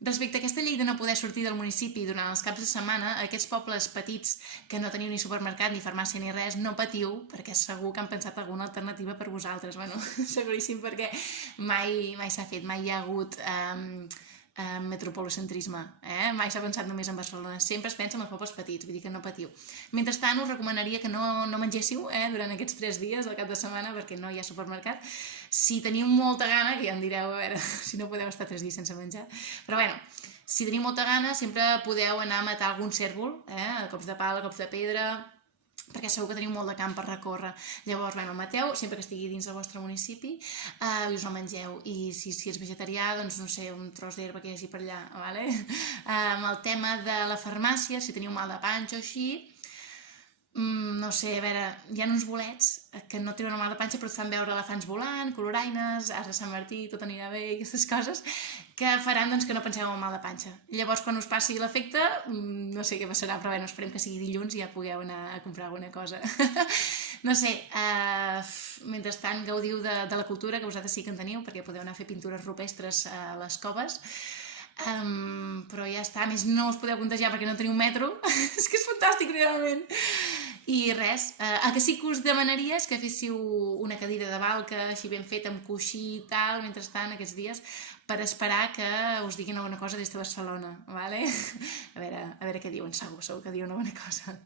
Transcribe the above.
Respecte a aquesta llei de no poder sortir del municipi durant els caps de setmana, aquests pobles petits que no teniu ni supermercat, ni farmàcia, ni res, no patiu, perquè segur que han pensat alguna alternativa per vosaltres. Bueno, seguríssim, perquè mai s'ha fet, mai hi ha hagut metropolocentrisme, mai s'ha pensat només en Barcelona, sempre es pensa en els pobles petits, vull dir que no patiu. Mentrestant, us recomanaria que no mengéssiu durant aquests 3 dies al cap de setmana, perquè no hi ha supermercat. Si teniu molta gana, que ja em direu, a veure, si no podeu estar 3 dies sense menjar, però bueno, si teniu molta gana, sempre podeu anar a matar algun cérvol, a cops de pala, a cops de pedra, perquè segur que teniu molt de camp per recórrer. Llavors, bueno, el mateu, sempre que estigui dins del vostre municipi, i us el mengeu. I si ets vegetarià, doncs, no sé, un tros d'herba que hi hagi per allà, vale? Amb el tema de la farmàcia, si teniu mal de panxa o així, no sé, a veure, hi ha uns bolets que no treuen el mal de panxa però et fan veure elefants volant, coloraines, arcs de Sant Martí, tot anirà bé i aquestes coses que faran doncs, que no penseu en el mal de panxa. Llavors, quan us passi l'efecte, no sé què passarà, però bueno, esperem que sigui dilluns i ja pugueu anar a comprar alguna cosa. No sé, mentrestant gaudiu de la cultura que vosaltres sí que en teniu, perquè podeu anar a fer pintures rupestres a les coves, però ja està, a més no us podeu contagiar perquè no teniu metro. És que és fantàstic realment. I res, el que sí que us demanaria és que féssiu una cadira de balca així ben feta amb coixí i tal, mentrestant aquests dies, per esperar que us diguin alguna cosa des de Barcelona, vale? A veure què diuen, segur que diuen alguna cosa.